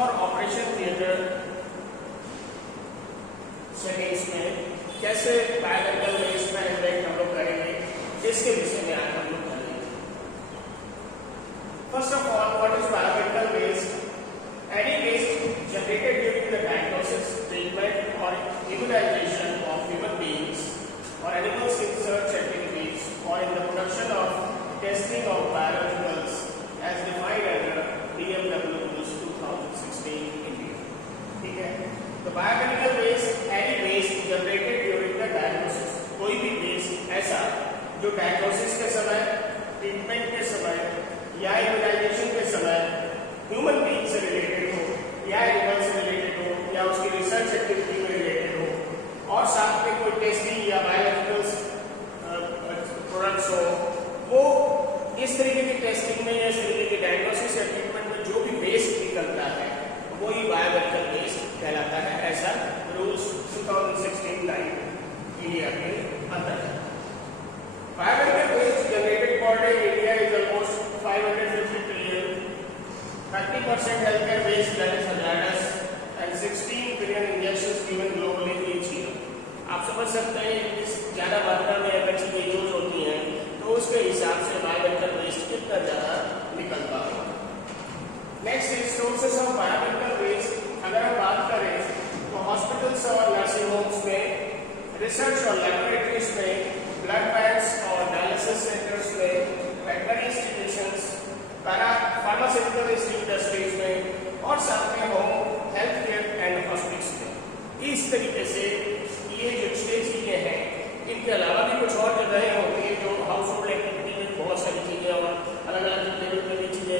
और operation theatre settings में कैसे बायोलॉजिकल वेस्ट मैनेजमेंट हम लोग करेंगे, इसके विषय में आज हम लोग जानेंगे। First of all, what is biological waste? Any waste generated during the diagnosis, treatment or immunization of human beings or animals in research activities or in the production of testing of biologicals as defined under DMW rules 2016 India. ठीक है, तो biomedical waste any waste generated during the diagnosis, कोई भी waste ऐसा जो diagnosis के समय, treatment के समय या इम्यूनाइजेशन के समय ह्यूमन बीइंग से रिलेटेड हो या एनिमल से रिलेटेड हो या उसकी रिसर्च एक्टिविटी में रिलेटेड हो और साथ में कोई टेस्टिंग या बायोलॉजिकल्स प्रोडक्ट्स हो, वो इस तरीके की टेस्टिंग में या इस तरीके की डायग्नोसिस या ट्रीटमेंट में जो भी वेस्ट निकलता है वो ही बायोमेडिकल वेस्ट कहलाता है। ऐसा रूल्स 2016 लाइन इंडिया के अंतर्गत। Biomedical waste generated per day in India is almost 550 trillion. 30% healthcare waste that is hazardous and 16 billion injections given globally each year. आप समझ सकते हैं इस ज्यादा मात्रा में अगर चीजें यूज होती हैं तो उसके हिसाब से बायोमेडिकल वेस्ट कितना ज्यादा निकलता है। Next is sources of biomedical waste. अगर हम बात करें तो हॉस्पिटल्स और नर्सिंग होम्स में, रिसर्च और लैबोरेटरीज में, ब्लड बैंक्स और डायलिसिस सेंटर्स में, वेटनरी इंस्टीट्यूशंस, फार्मास्यूटिकल इंडस्ट्रीज में और साथ में home health care and hospitals में। इस तरीके से ये जो 6 चीजें हैं, इनके अलावा भी कुछ और जगहें होती हैं जो हाउस होल्ड एक्टिविटी में बहुत सारी चीजें और अलग अलग लेवल पे भी चीजें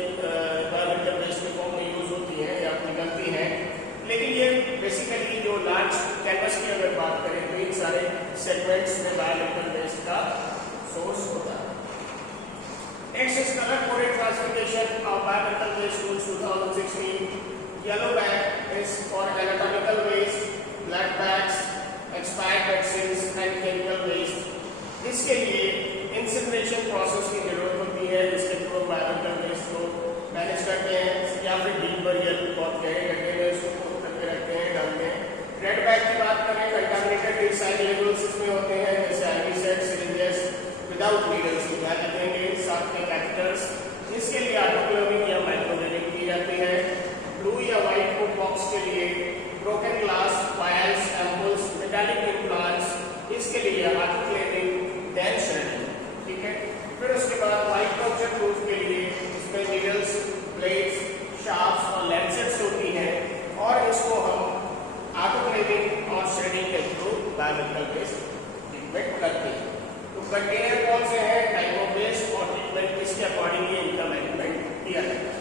बायोमेडिकल वेस्ट के फॉर्म में यूज होती हैं या निकलती हैं, लेकिन ये बेसिकली जो लार्ज कैनवस की अगर बात करें तो इन सारे सेगमेंट्स में बायोमेडिकल वेस्ट का सोर्स होता है। Next is color coded classification of biomedical waste rules 2016. Yellow bag is for anatomical waste, blood bags, expired medicines and chemical waste. इसके लिए incineration process की जरूरत होती है जिसके थ्रू बायोमेडिकल वेस्ट को मैनेज करते हैं या फिर डीप बरियल बहुत गहरे गड्ढे में उसको खोद करके रखते हैं, डालते हैं। रेड बैग की बात करें, कंटामिनेटेड रिसाइक्लेबल्स इसमें होते हैं जैसे IV set, syringes without needles की ध्यान रखेंगे, साथ में कैथेटर्स, इसके लिए ऑटोक्लेविंग या माइक्रोवेविंग की जाती है। ब्लू या व्हाइट कोट बॉक्स के लिए broken glass, wires, ampoules, metallic implants, इसके लिए ऑटोक्लेविंग, देन श्रेडिंग। ठीक है, फिर उसके बाद व्हाइट ऑब्जेक्ट प्रूफ के लिए इसमें नीडल्स, ब्लेड्स, शार्प्स और लैंसेट्स होती हैं और इसको हम ऑटोक्लेविंग और श्रेडिंग के थ्रू बायोमेडिकल वेस्ट ट्रीटमेंट करते हैं। कंटेनर कौन से हैं, टाइप ऑफ वेस्ट और ट्रीटमेंट किसके अकॉर्डिंग इनका मैनेजमेंट किया जाता है।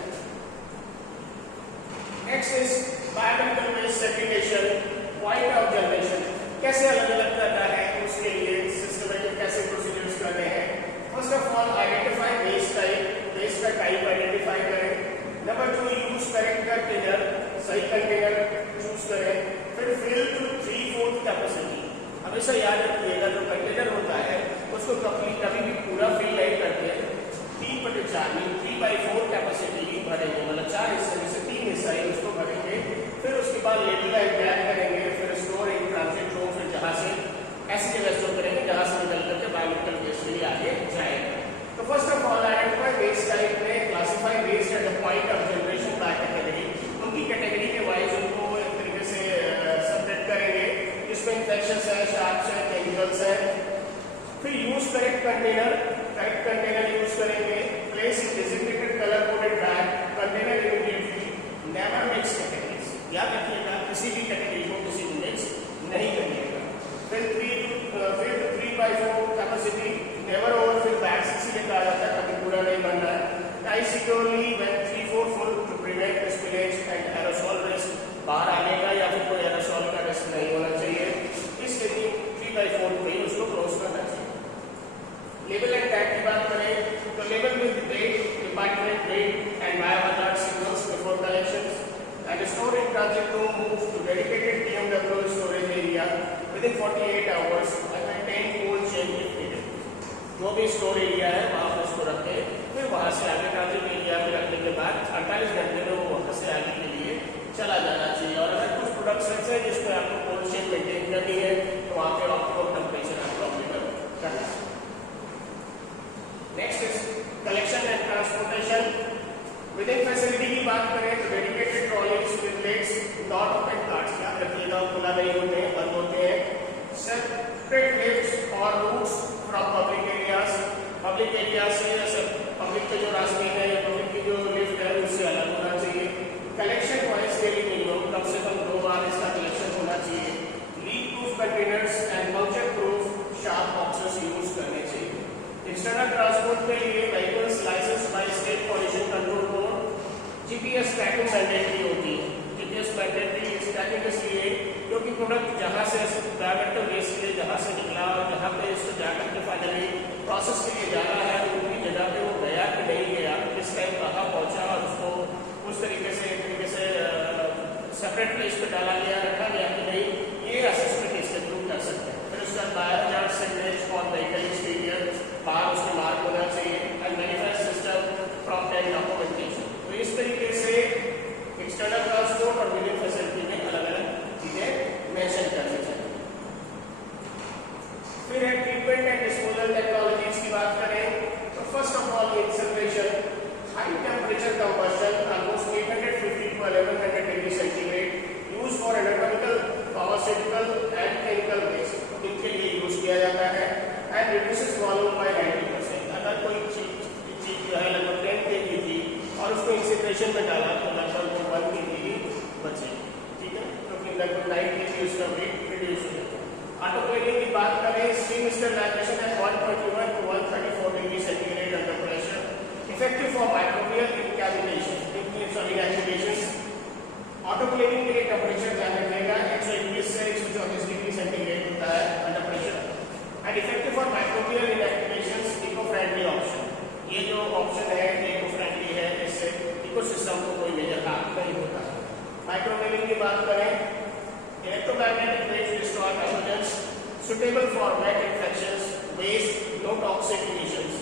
Next is biomedical waste segregation, point of generation कैसे अलग अलग करना है, उसके लिए सिस्टमेटिक कैसे प्रोसीजर्स करने हैं। First of all identify waste type, waste का टाइप आइडेंटिफाई करें। नंबर 2, यूज करेक्ट कंटेनर, सही कंटेनर चूज करें। फिर फिल टू 3/4 कैपेसिटी। हमेशा याद रखिएगा जो कंटेनर होता है उसको कभी भी पूरा फिल नहीं करते, 3/4 3/4 कैपेसिटी ही भरेंगे, मतलब 4 हिस्से में से 3 हिस्सा ही उसको भरेंगे। फिर उसके बाद लेबल का टैग करेंगे, फिर स्टोर इन ट्रांजिट रूम, फिर जहाँ से ऐसी जगह स्टोर करेंगे जहाँ से निकल करके बायोमेडिकल वेस्ट के लिए आगे जाएगा। तो first of all identify waste type में classify waste at the point of generation by category, उनकी कैटेगरी के वाइज उनको एक तरीके से सेपरेट करेंगे, इसमें इन्फेक्शंस है, शार्प्स है, केमिकल्स है। फिर यूज करेक्ट कंटेनर यूज करेंगे। Place in designated colour coded bag container immediately, never mix categories, याद रखिएगा किसी भी कैटेगरी को किसी भी मिक्स नहीं करिएगा। फिर 3/4 कैपेसिटी, नेवर ओवरफिल बैग्स, इसीलिए कहा जाता है कभी पूरा नहीं बनना है। Tie securely when 3/4 full to prevent spillage and aerosol risk, बाहर आने का या फिर कोई एरोसॉल का रिस्क नहीं होना चाहिए, इसलिए 3/4 में ही उसको क्लोज करना चाहिए। लेबल एंड टैग की बात करें तो label with date, department, date and biohazard signals before collections and store in transit room, move to dedicated DMW storage area within 48 hours and maintain cold chain if needed. जो भी store area है वहां पर उसको रखें, फिर वहां से आगे ट्रांजिट एरिया में रखने के बाद 48 घंटे में वो वहां से आगे के लिए के लिए vehicles licence by state pollution control board GPS tracking mandatory होती है। जीपीएस मैंडेटरी ट्रैकिंग इसलिए क्योंकि प्रोडक्ट जहाँ से बायोमेडिकल वेस्ट के लिए जहाँ से निकला और जहाँ पे इसको जाकर के फाइनली प्रोसेस के लिए जाना है उनकी जगह पे वो गया कि नहीं गया, किस टाइम कहाँ पहुँचा और उसको उस तरीके से सेपरेट प्लेस पे डाला गया, रखा गया कि नहीं, ये असेसमेंट इसके थ्रू कर सकते हैं। फिर उसका बायोचार्ज सिग्नेचर फॉर व्हीकल एक्सटीरियर बाहर उसके मार्क होना चाहिए and manufacture system from and documentation. तो इस तरीके से एक्सटर्नल ट्रांसपोर्ट और बिलिंग फैसिलिटी में अलग अलग चीजें मेंशन करनी चाहिए। फिर है ट्रीटमेंट एंड डिस्पोजल टेक्नोलॉजीज की बात करें तो first of all incineration, high temperature combustion almost 850 to 1100 degree centigrade use for anatomical, pharmaceutical and chemical waste, इनके लिए यूज किया जाता है एंड रिड्यूसेस वॉल्यूम बाय 90%। अगर कोई चीज जो है लगभग 10 kg थी और उसको इंसिनरेशन में डाला तो लगभग 1 kg बचे, ठीक है, क्योंकि लगभग 9 kg उसका वेट रिड्यूस हो जाता है। ऑटोक्लेविंग की बात करें, steam sterilisation at 121 to 134 degree centigrade under pressure, effective for microbial inactivations. Autoclaving के लिए टेम्परेचर ध्यान रखिएगा 121 से 134 डिग्री सेंटीग्रेड होता है under pressure and effective for microbial inactivations, eco friendly option. ये जो ऑप्शन है इको फ्रेंडली है, इससे इकोसिस्टम को कोई मेजर हार्म नहीं होता। माइक्रोवेविंग की बात करें, electromagnetic waves destroy pathogens, suitable for wet infections, waste, no toxic emissions.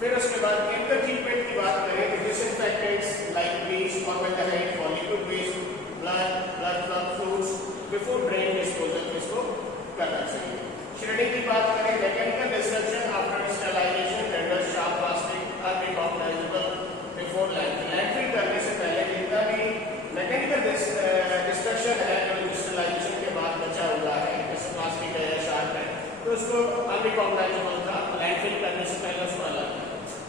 फिर उसके बाद केमिकल ट्रीटमेंट की बात करें तो disinfectants like bleach, formaldehyde for liquid waste, blood fluids before drain disposal इसको करना चाहिए। श्रेडिंग की बात करें, mechanical destruction after sterilization renders sharp plastic unrecognizable before landfill. Landfill करने से पहले जितना भी मैकेनिकल डिस्ट्रक्शन है जो स्टरलाइजेशन के बाद बचा हुआ है, जैसे प्लास्टिक है या शार्प है, तो उसको अनरिकॉग्नाइजेबल था, लैंडफिल करने से पहले उसको अलग।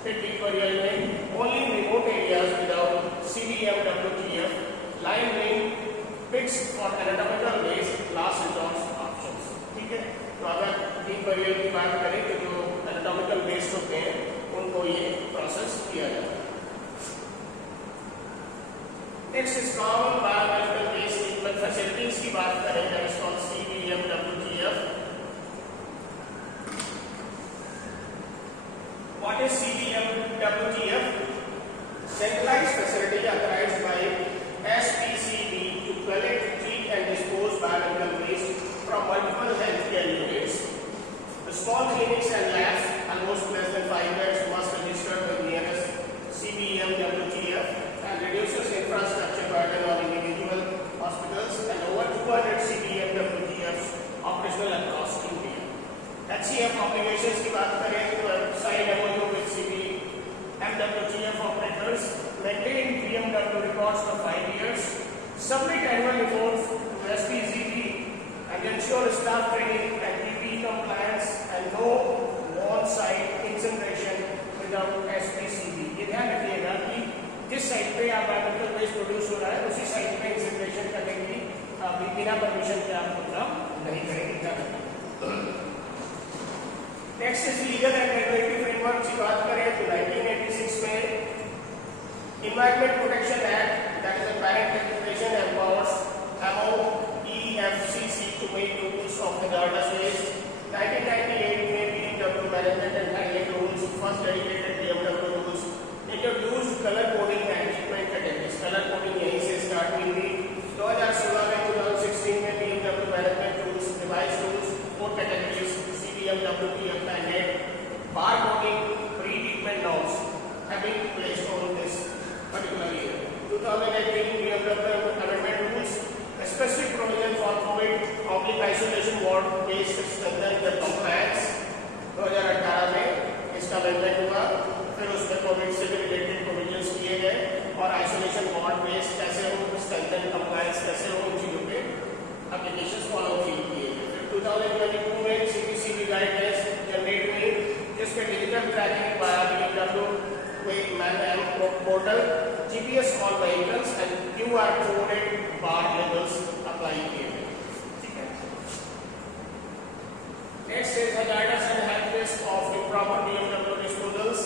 फिर डीप बरियल में only remote areas without CBM WTF, line ring, pits for anatomical waste, last resort options, ठीक है। तो अगर डीप बरियल की बात करें तो जो एनाटॉमिकल वेस्ट होते हैं उनको ये प्रोसेस किया जाता है। Next is common biomedical waste treatment facilities की बात करें that is called CBM WTF। What is CBM WTF? Centralized facility authorized by SPCB to collect, treat and dispose biomedical waste from multiple healthcare units. The small clinics and labs, almost less than 5 beds, must register with nearest CBM WTF and reduces infrastructure burden on individual hospitals and over 200 CBM WTFs operational across India. HCF obligations की बात करें तो sign MOU with CBM WTF operators, maintain BMW records for 5 years, submit annual reports to SPCB and ensure staff training and PPE compliance and no on-site incineration without SPCB। ये ध्यान रखिएगा कि जिस site पे आप बायोमेडिकल वेस्ट प्रोड्यूस हो रहा है उसी साइट पे इंसिनरेशन करने की बिना परमिशन के आप प्रोग्राम नहीं करेंगे। Next is legal and regulatory framework की बात करें तो 1986 में environment protection act that is a parent legislation empowers MoEFCC to make use of hazardous waste। 1998 में BMW management and handling rules, first dedicated BMW rules introduced colour coding and treatment categories. Colour coding यहीं से start हुई थी। 2016 में 2016 में BMW management rules, revised rules, 4 categories CBM WTF mandate, barcoding, pre-treatment norms have been placed on this particular year। 2018 BMW amendment rules, a specific provision for COVID/isolation ward based strengthen the compliance। 2018 में इसका amendment हुआ, फिर उसमें Covid से related provisions किए गए और isolation ward based कैसे हो, स्ट्रेंथन कंप्लायंस कैसे हो, इन चीजों पे एप्लीकेशंस फॉलो किए गए। 2022 में CPCB गाइडलाइंस जनरेट हुई जिसमें digital tracking via BMW portal, GPS on vehicles and QR coded bar labels apply किए गए, ठीक है। Next is hazardous and health risk of improper BMW disposals।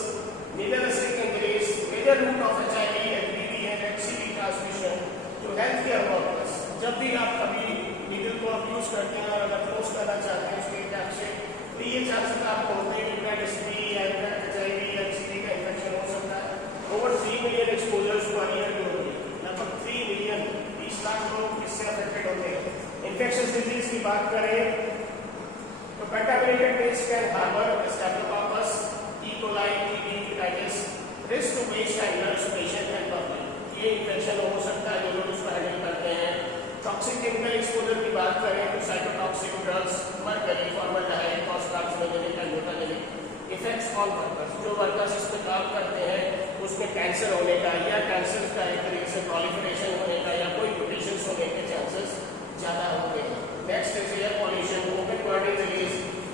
जब भी आप कभी नीडल को यूज करते हैं और अगर क्लोज करना चाहते हैं उसके हिसाब से, तो ये चांसेस आपको होते हैं कि या HIV या HCV का इन्फेक्शन हो सकता है। Over 3 million exposures per year की होती है, लगभग 3 मिलियन 20 लाख लोग इससे अफेक्टेड होते हैं। इन्फेक्शस डिजीज की बात करें तो contaminated waste can harbor Staphylococcus, E. coli, TB, hepatitis, risk to waste handlers, patient and public। ये इन्फेक्शन हो सकता है जो लोग उसको हैंडल करते हैं। टॉक्सिक केमिकल एक्सपोजर की बात करें तो cytotoxic drugs, mercury, formaldehyde, phosphide, glutamic effects on workers. जो वर्कर्स इस पे काम करते हैं उसमें कैंसर होने का या कैंसर का एक तरीके से प्रोलिफरेशन होने का या कोई म्यूटेशंस होने के चांसेस ज़्यादा होते हैं। Next is air pollution, open body release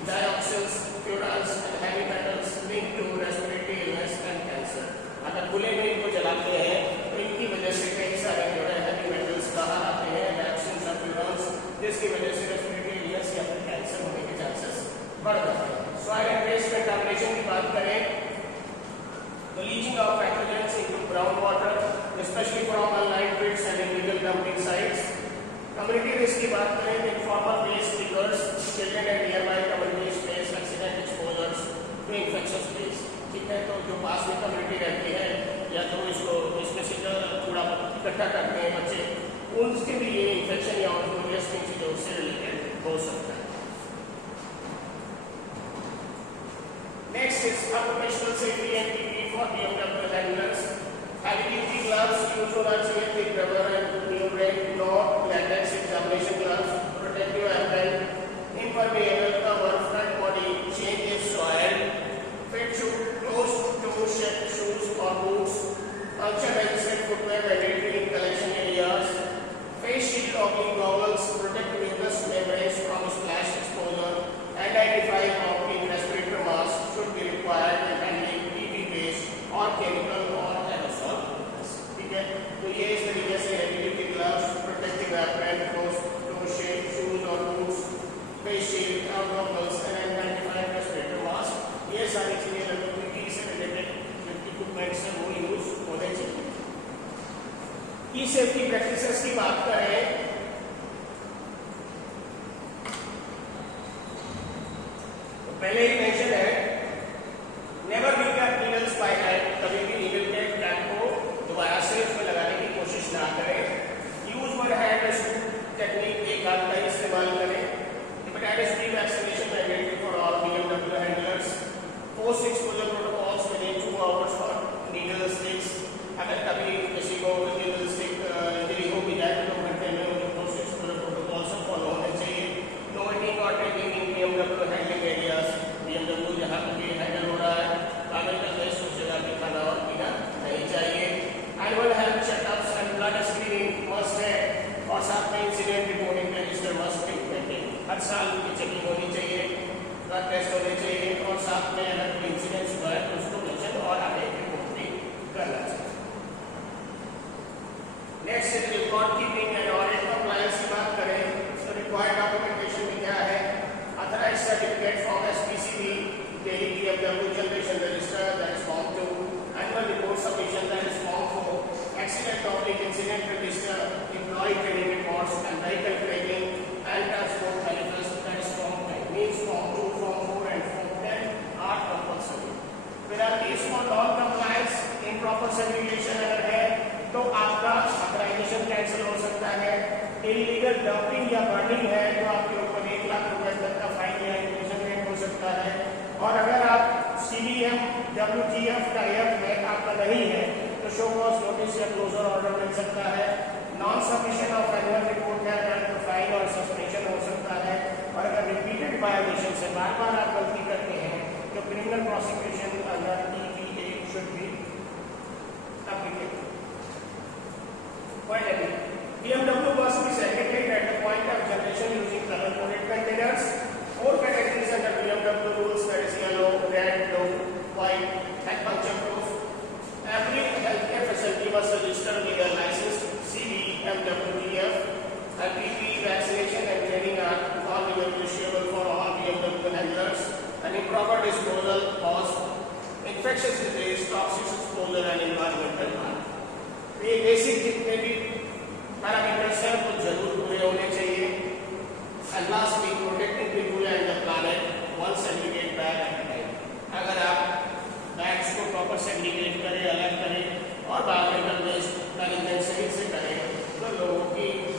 dioxins, furans and heavy metals linked to respiratory illness and cancer. अगर खुले में इनको जलाते हैं तो इनकी वजह से कई सारे जो है हैवी मेटल्स बाहर आते हैं, डाइऑक्सिन्स और फ्यूरान्स, जिसकी वजह से रेस्पिरेटरी इलनेस या फिर कैंसर होने के चांसेस बढ़ जाते हैं। सॉइल एंड वेस्ट कंटामिनेशन की बात करें तो leaching of pathogens into ground water, specially from unlined pits and illegal dumping sites. Community risk की बात करें तो informal waste pickers, children and nearby community space, accident exposures to infectious space. ठीक है, तो जो पास में कम्युनिटी रहती है या जो इसको इसमें से कूड़ा इकट्ठा करते हैं बच्चे, उनके भी ये इन्फेक्शन या उनको इन चीज़ों से रिलेटेड हो सकता है। Next is occupational safety and PPE for BMW handlers। Heavy duty gloves use होना चाहिए, thick rubber and nitrile not latex examination gloves, protective apron, impermeable cover front body, change if soiled, fit shoe, closed toe shoes or boots, puncture resistant footwear mandatory in collection areas, face shield or goggles, protect mucous membranes from splash exposure, N95 or respirator mask should be required in handling TB based or chemical or aerosol। ठीक है, तो ये इस तरीके से heavy duty gloves, protective apron, closed toe shoes or boots, face shield or goggles and N95 respirator mask, ये सारी चीजें लगभग PPE से रिलेटेड जो इक्विपमेंट्स हैं वो यूज होने चाहिए। ई सेफ्टी प्रैक्टिसेस की बात करें तो पहले ही मेंशन है, never use needles by hand, कभी भी नीडल के कैप को दोबारा से उसमें लगाने की कोशिश ना करें। यूज वन हैंड टेक्निक, एक हाथ का इस्तेमाल करें। Hepatitis B vaccination mandatory for all BMW handlers. Post exposure protocols within 2 hours for needle sticks. अगर कभी किसी को नीडल स्टिक इंजरी हो भी जाए तो 2 घंटे में उनको पोस्ट एक्सपोजर प्रोटोकॉल्स फॉलो होने चाहिए। नो ईटिंग और drinking in BMW handling areas. BMW जहाँ पर भी हैंडल हो रहा है कागज का वेस्ट उस जगह पे खाना और पीना नहीं चाहिए। Annual health checkups and blood screening must है, और साथ में incident reporting register must be maintain. हर साल उनकी चेकिंग होनी चाहिए, ब्लड टेस्ट होने चाहिए, और साथ में अगर कोई इंसिडेंट हुआ है तो उसको मेंशन और आगे रिपोर्ट भी करना चाहिए। Next is record keeping and audit compliance की बात करें तो रिक्वायर्ड डॉक्यूमेंटेशन में क्या है, authorised certificate from SPCB, daily BMW generation register that is form 2, annual report submission that is form 4, accident topic incident register, employ training reports and vehicle training and transport manifest that is form 5। Means form 2, form 4 and form 10 are compulsory. फिर इसमें non compliance improper segregation अगर है तो आपका authorisation cancel हो सकता है। Illegal dumping या बर्निंग है तो आपके ऊपर 1 लाख रुपए तक का फाइन या इम्प्रिजनमेंट हो सकता है। और अगर आप CBM WGF टाइप में आपका नहीं है तो शो कॉज नोटिस या क्लोजर ऑर्डर मिल सकता है। Non submission of annual report है तो फाइन और सस्पेंशन हो सकता है। और अगर रिपीटेड वायलेशन से बार बार आप गलती करते हैं तो criminal prosecution under EPA should be applicable. BMW must be segregated at the point of generation using color-coded containers. 4 categories under BMW rules, that is yellow, red, blue, white, and puncture-proof. Every healthcare facility must register with a licensed CBMWGF, and PPE vaccination and training are non-negotiable for all BMW handlers. And improper disposal cause infectious disease, toxic exposure, and environmental harm. ये basic जितने भी parameters हैं वो जरूर पूरे integrate करें, अलग करें और बायोमेडिकल वेस्ट मैनेजमेंट सही से करें तो लोगों की